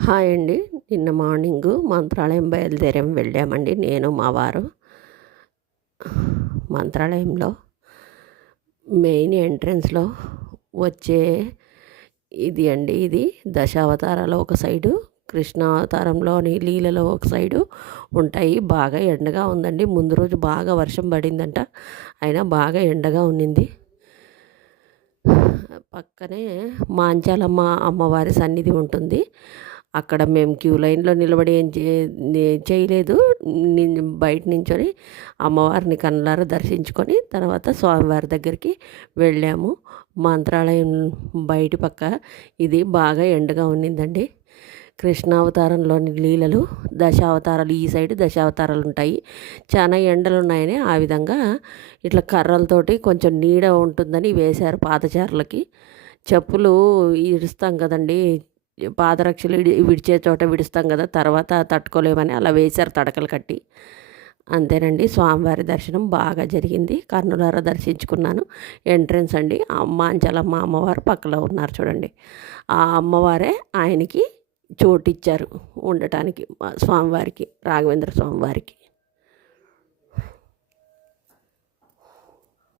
Hi అండి. నిన్న morning Mantralayam వెళ్ళామండి నేను మా వారు. మంత్రాలయంలో మెయిన్ ఎంట్రన్స్‌లో వచ్చే ఇది దశావతారాలు ఒక సైడు, కృష్ణావతారంలోని లీలలు ఒక సైడు ఉంటాయి. బాగా ఎండగా ఉందండి. ముందు రోజు బాగా వర్షం పడిందంట. అయినా బాగా ఎండగా ఉన్నింది. పక్కనే మాంచాలమ్మ అమ్మవారి సన్నిధి ఉంటుంది. అక్కడ మేము క్యూ లైన్లో నిలబడి ఏం చేయలేదు. బయట నించొని అమ్మవారిని కళ్ళారా దర్శించుకొని తర్వాత స్వామివారి దగ్గరికి వెళ్ళాము. మంత్రాలయం బయటి పక్క ఇది బాగా ఎండగా ఉన్నిందండి. కృష్ణావతారంలోని లీలలు, దశావతారాలు ఈ సైడ్ దశావతారాలు ఉంటాయి. చాలా ఎండలు ఉన్నాయని ఆ విధంగా ఇట్లా కర్రలతోటి కొంచెం నీడ ఉంటుందని వేశారు పాదచారులకి. చెప్పులు ఇడుస్తాం కదండి, పాదరక్షలు విడిచే చోట విడుస్తాం కదా, తర్వాత తట్టుకోలేమని అలా వేశారు తడకలు కట్టి. అంతేనండి. స్వామివారి దర్శనం బాగా జరిగింది. కన్నులారా దర్శించుకున్నాను. ఎంట్రన్స్ అండి. మాంచాలమ్మ అమ్మవారు పక్కలో ఉన్నారు చూడండి. ఆ అమ్మవారే ఆయనకి చోటిచ్చారు ఉండటానికి, స్వామివారికి, రాఘవేంద్ర స్వామివారికి.